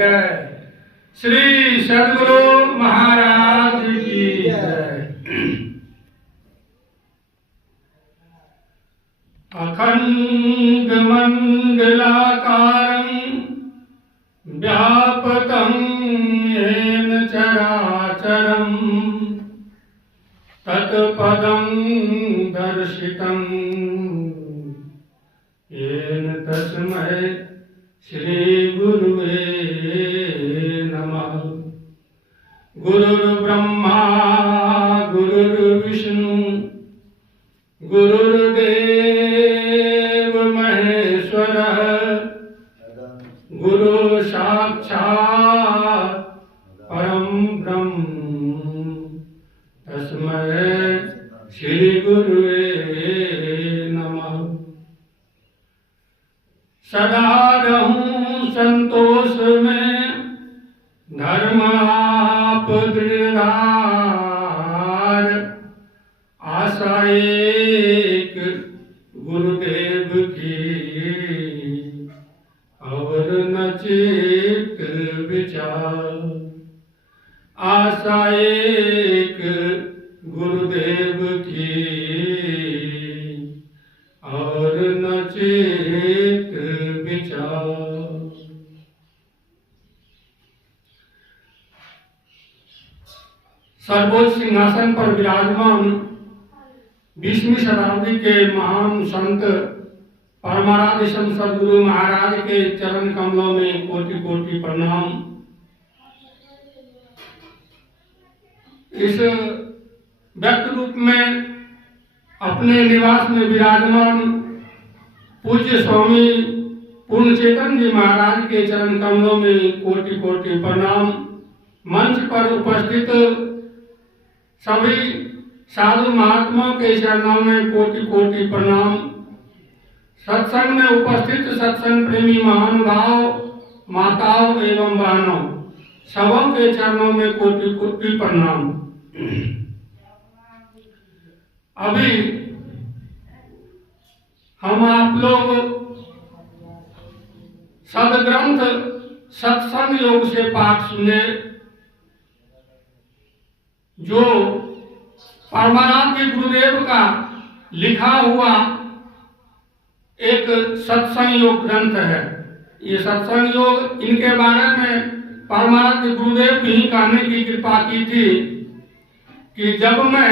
जय। श्री सद्गुरु महाराज की जय। अखंड मंडलाकारं व्यापतं येन चराचरं तत्पदं दर्शितं येन तस्मै श्री गुरुवे नमः। गुरुर्ब्रह्मा गुरुर्विष्णु गुरुर्देव महेश्वरः गुरु साक्षात् परम ब्रह्म तस्मै श्री गुरुवे नमः। सदा रहूं संतोष में धर्म आप दृढ़ार, आशा एक गुरुदेव की और न चित विचार। आशा एक गुरुदेव की और न चित विचार। सर्वोच्च सिंहासन पर विराजमान 20वीं शताब्दी के महान संत परमाराध्य संत सद्गुरु महाराज के चरण कमलों में कोटि कोटि प्रणाम। इस व्यक्त रूप में अपने निवास में विराजमान पूज्य स्वामी पूर्णचेतन जी महाराज के चरण कमलों में कोटि कोटि प्रणाम। मंच पर उपस्थित सभी साधु महात्माओं के चरणों में कोटि कोटि प्रणाम। सत्संग में उपस्थित सत्संग प्रेमी महानुभाव माताओं एवं बहनों सबों के चरणों में कोटि कोटि प्रणाम। अभी हम आप लोग सदग्रंथ सत्संग योग से पाठ सुने, जो परमाराध्य गुरुदेव का लिखा हुआ एक सत्संग योग ग्रंथ है। ये सत्संग योग इनके बारे में परमाराध्य गुरुदेव ही कहने की कृपा की थी कि जब मैं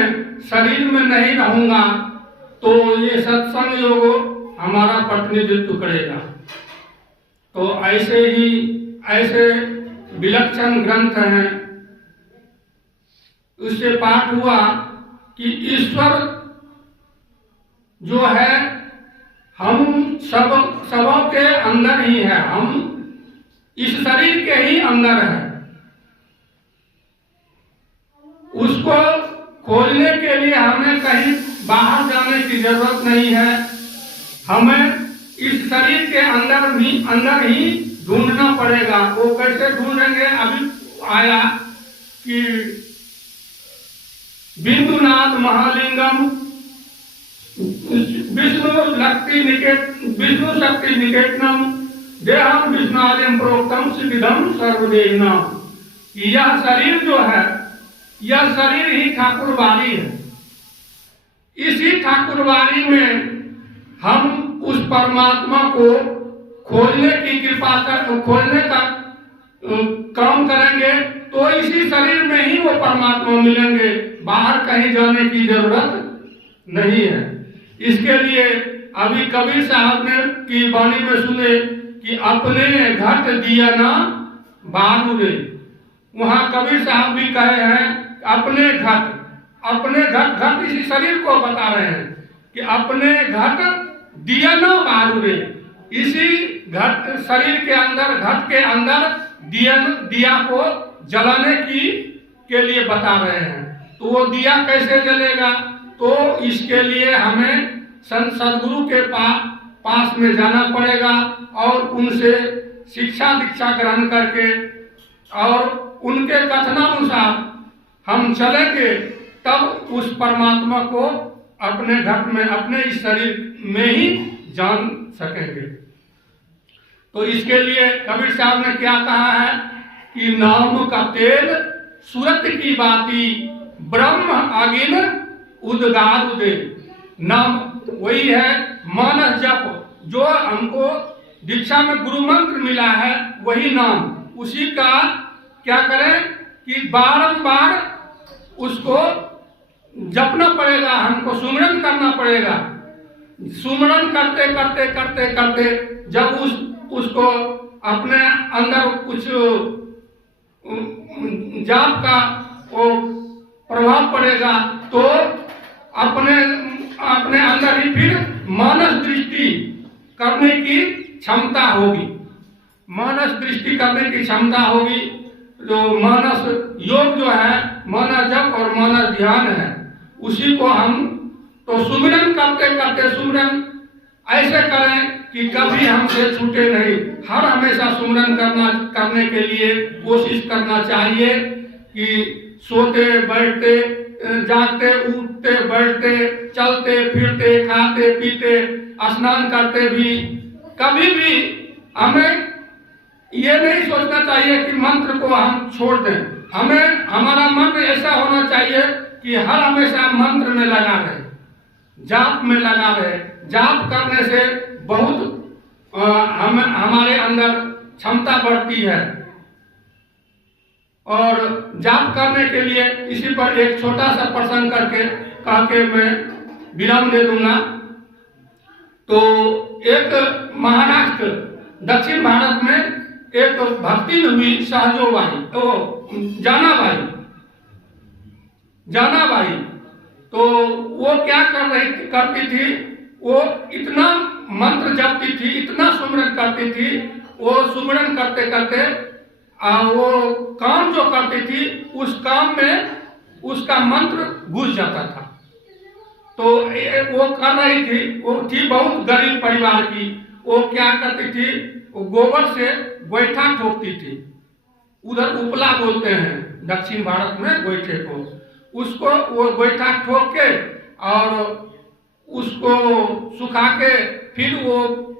शरीर में नहीं रहूंगा तो ये सत्संग योग हमारा प्रतिनिधित्व करेगा। तो ऐसे विलक्षण ग्रंथ हैं। उससे पाठ हुआ कि ईश्वर जो है हम सबों के अंदर ही है, हम इस शरीर के ही अंदर है। उसको खोजने के लिए हमें कहीं बाहर जाने की जरूरत नहीं है, हमें इस शरीर के अंदर ही ढूंढना पड़ेगा। वो कैसे ढूंढेंगे? अभी आया कि बिंदुनाथ महालिंगम विष्णु शक्ति निकेतनम देहम विष्णालिम प्रोक्तम सिद्धिदम सर्वदेहिनाम। यह शरीर जो है, यह शरीर ही ठाकुरबाड़ी है। इसी ठाकुरबाड़ी में हम उस परमात्मा को खोजने का काम करेंगे तो इसी शरीर में ही वो परमात्मा मिलेंगे, बाहर कहीं जाने की जरूरत नहीं है। इसके लिए अभी कबीर साहब ने की वाणी में सुने कि अपने घट दिया ना बारूदे। वहाँ कबीर साहब भी कहे हैं अपने घट इसी शरीर को बता रहे हैं कि अपने घट दिया ना बारूदे। इसी घट शरीर के अंदर, घट के अंदर दिया को जलाने के लिए बता रहे हैं। तो वो दिया कैसे जलेगा? तो इसके लिए हमें संत सद्गुरु के पास में जाना पड़ेगा और उनसे शिक्षा दीक्षा ग्रहण करके और उनके कथनानुसार हम चलेंगे, तब उस परमात्मा को अपने घट में, अपने इस शरीर में ही जान सकेंगे। तो इसके लिए कबीर साहब ने क्या कहा है कि नाम का तेल सूरत की बाती ब्रह्म अगिन उदगार उदे। नाम वही है मानस जप, जो हमको दीक्षा में गुरु मंत्र मिला है वही नाम, उसी का क्या करें कि बारंबार उसको जपना पड़ेगा, हमको सुमिरन करना पड़ेगा। सुमिरन करते करते करते करते जब उसको अपने अंदर कुछ जाप का वो प्रभाव पड़ेगा तो अपने अपने अंदर ही फिर मानस दृष्टि करने की क्षमता होगी। मानस दृष्टि करने की क्षमता होगी। जो मानस योग जो है, मानस जप और मानस ध्यान है, उसी को हम तो सुमिरन करते करते सुमिरन ऐसे करें कि कभी हमसे छूटे नहीं। हर हमेशा सुमिरन करने के लिए कोशिश करना चाहिए कि सोते बैठते जागते उठते बैठते चलते फिरते खाते पीते स्नान करते भी कभी भी हमें ये नहीं सोचना चाहिए कि मंत्र को हम छोड़ दें। हमें हमारा मन ऐसा होना चाहिए कि हर हमेशा मंत्र में लगा रहे, जाप में लगा रहे। जाप करने से बहुत हमारे अंदर क्षमता बढ़ती है। और जाप करने के लिए इसी पर एक छोटा सा प्रसंग कह के मैं विराम दे दूंगा। तो एक महाराष्ट्र दक्षिण भारत में एक भक्ति में हुई सहजोबाई, तो जानाबाई, तो वो क्या करती थी, वो इतना मंत्र जपती थी, इतना सुमिरन करती थी। वो सुमिरन करते करते वो काम जो करती थी उस काम में उसका मंत्र घुस जाता था। तो वो कर रही थी, वो थी बहुत गरीब परिवार की। वो क्या करती थी, वो गोबर से गोईठा ठोकती थी। उधर उपला बोलते हैं दक्षिण भारत में गोईठे को। उसको वो गोईठा ठोक के और उसको सुखा के फिर वो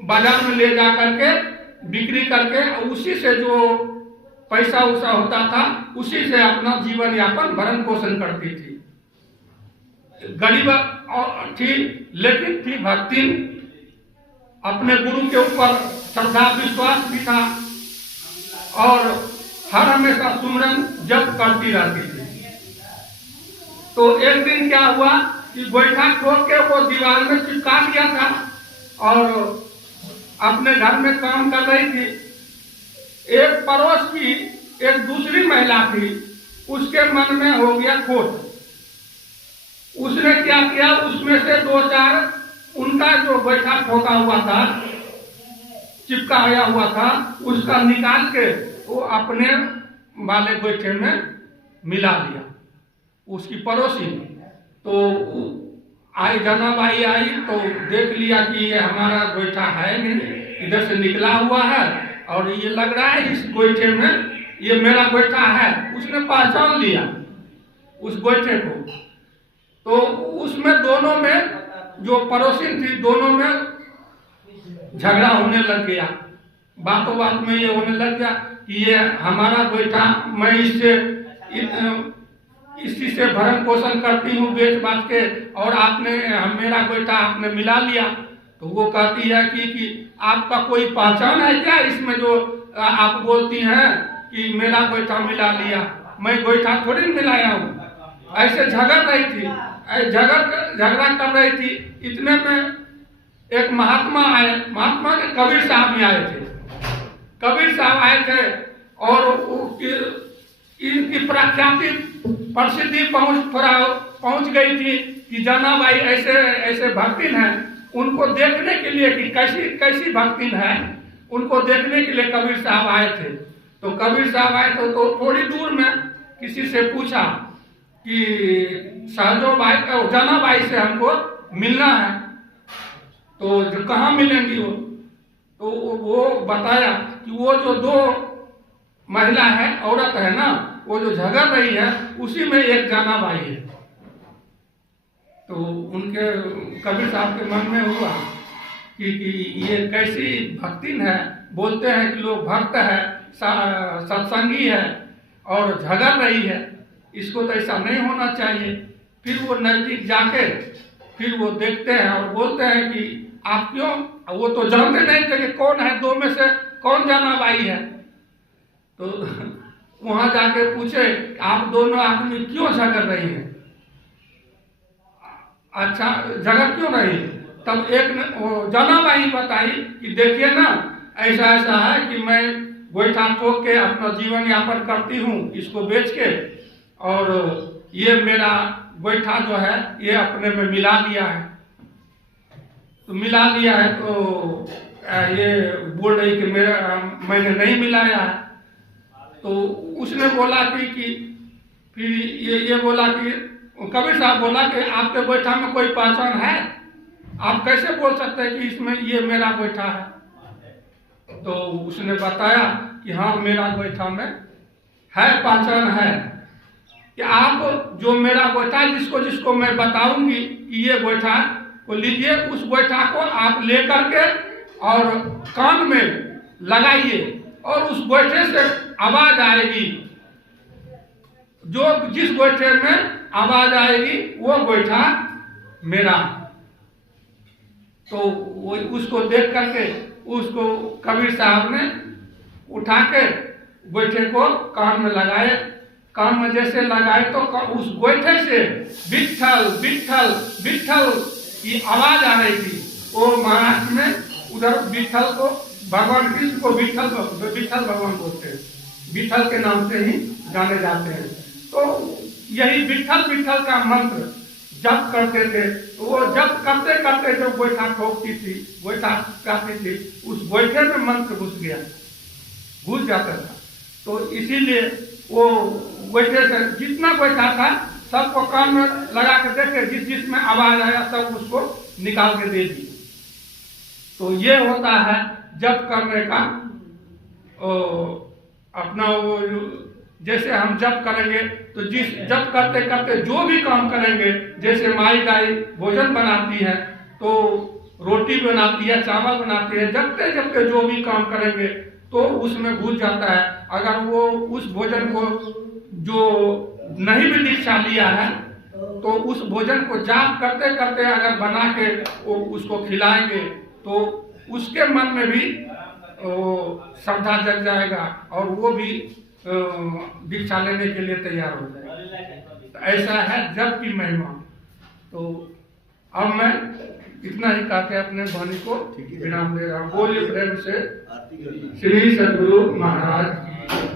बाजार में ले जा करके बिक्री करके उसी से जो पैसा उसा होता था उसी से अपना जीवन यापन भरण पोषण करती थी। गरीब थी लेकिन थी भक्ति, अपने गुरु के ऊपर श्रद्धा विश्वास भी था और हर हमेशा सुमिरन जप करती रहती थी। तो एक दिन क्या हुआ कि गोईठा ठोक के वो दीवार में चिपका दिया था और अपने घर में काम कर रही थी। एक पड़ोस की एक दूसरी महिला थी, उसके मन में हो गया खोट। उसने क्या किया, उसमें से दो चार उनका जो गोईठा ठोका हुआ था, चिपकाया हुआ था, उसका निकाल के वो अपने वाले गोईठे में मिला दिया, उसकी पड़ोसी। तो आई जनाबाई आई तो देख लिया कि ये हमारा गोईठा है नहीं, इधर से निकला हुआ है और ये लग रहा है इस गोईठे में ये मेरा गोईठा है। उसने पहचान लिया उस गोईठे को। तो उसमें दोनों में जो पड़ोसी थी, दोनों में झगड़ा होने लग गया। बातों बात में ये होने लग गया कि ये हमारा गोईठा, मैं इसी से भरण पोषण करती हूँ बेच बाच के, और आपने मेरा गोईठा आपने मिला लिया। तो वो कहती है कि आपका कोई पहचान है क्या इसमें, जो आप बोलती हैं कि मेरा गोईठा मिला लिया, मैं गोईठा थोड़ी मिलाया हूँ। ऐसे झगड़ रही थी, झगड़ा कर रही थी। इतने में एक महात्मा आए, महात्मा के कबीर साहब भी आए थे। कबीर साहब आए थे और इनकी प्रख्याति प्रसिद्धि पहुंच गई थी कि जनाबाई ऐसे ऐसे भक्तिन है। उनको देखने के लिए कि कैसी कैसी भक्तिन है, उनको देखने के लिए कबीर साहब आए थे। तो कबीर साहब आए तो थोड़ी दूर में किसी से पूछा कि सहजोबाई जनाबाई से हमको मिलना है, तो कहाँ मिलेंगी वो। तो वो बताया कि वो जो दो महिला है, औरत है ना, वो जो झगड़ रही है उसी में एक जनाबाई है। तो उनके कबीर साहब के मन में हुआ कि ये कैसी भक्तिन है बोलते हैं कि लोग भक्त है, सत्संगी है और झगड़ रही है, इसको तो ऐसा नहीं होना चाहिए। फिर वो नजदीक जाके फिर वो देखते हैं और बोलते हैं कि आप क्यों, वो तो जानते नहीं थे कि कौन है, दो में से कौन जाना भाई है। तो वहां जाके पूछे आप दोनों आदमी क्यों झगड़ रही हैं, अच्छा झगड़ क्यों रही। तब एक ने जाना भाई बताई कि देखिए ना, ऐसा ऐसा है कि मैं गोईठा ठोक के अपना जीवन यापन करती हूँ इसको बेच के, और ये मेरा गोईठा जो है ये अपने में मिला लिया है। तो मिला लिया है तो ये बोल रही कि मैंने नहीं मिलाया है। तो उसने बोला कि फिर ये बोला कि कबीर साहब बोला कि आपके गोईठा में कोई पहचान है, आप कैसे बोल सकते हैं कि इसमें ये मेरा गोईठा है। तो उसने बताया कि हाँ मेरा गोईठा में है, पहचान है, कि आप जो मेरा गोईठा जिसको जिसको मैं बताऊंगी कि ये गोईठा को लीजिए, उस गोईठा को आप लेकर के और कान में लगाइए और उस गोईठे से आवाज आएगी, जो जिस गोईठे में आवाज आएगी वो गोईठा मेरा। तो वो उसको देख करके उसको कबीर साहब ने उठा के गोईठे को कान में लगाए। कान में जैसे लगाए तो उस गोईठे से विट्ठल विट्ठल विट्ठल की आवाज आ रही थी। और महाराष्ट्र में उधर विट्ठल को भगवान कृष्ण को विट्ठल भगवान बोलते हैं, विट्ठल के नाम से ही जाने जाते हैं। तो यही विट्ठल विट्ठल का मंत्र जप करते थे। तो वो जप करते करते जो गोईठा ठोकती थी, गोईठा काटती थी, उस गोईठे में मंत्र घुस जाता था। तो इसीलिए वो गोईठे से जितना गोईठा था सबको कान में लगा के देखे, जिस में आवाज आया सब उसको निकाल के दे दी। तो ये होता है जप करने का अपना वो, जैसे हम जप करेंगे तो जिस जप करते करते जो भी काम करेंगे, जैसे माई दाई भोजन बनाती है तो रोटी बनाती है, चावल बनाती है, जपते जपते जो भी काम करेंगे तो उसमें घुस जाता है। अगर वो उस भोजन को जो नहीं भी दीक्षा लिया है तो उस भोजन को जाप करते करते अगर बना के वो उसको खिलाएंगे तो उसके मन में भी श्रद्धा जग जाएगा और वो भी दीक्षा लेने के लिए तैयार हो जाएगा। तो ऐसा है जप की महिमा। तो अब मैं इतना ही कहते अपने वाणी को विराम दे रहा हूँ। बोलिए प्रेम से श्री सद्गुरु महाराज की।